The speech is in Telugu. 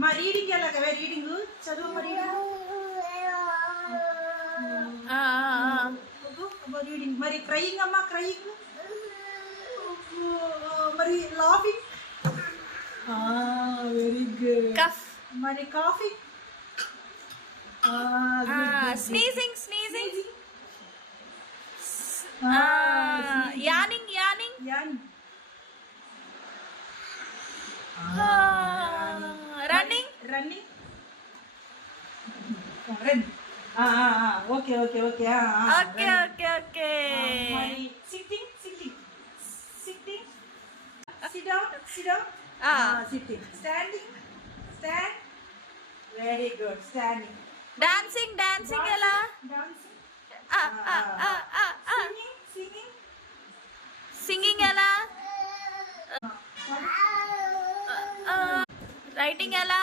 మా రీడింగ్ ఎలాగవే రీడింగ్ చదువు మరి రీడింగ్ మరి క్రయింగ్ అమ్మా క్రయింగ్ మరి లాఫింగ్ వెరీ గుడ్ కఫ్ మరి coffee sneezing sneezing yawning yawning yawning running running run okay okay okay okay okay okay మరి sitting sitting sitting sit down sit down sitting standing stand very good standing dancing dancing ఎలా డాన్సింగ్ సింగింగ్ సింగింగ్ సింగింగ్ ఎలా రైటింగ్ ఎలా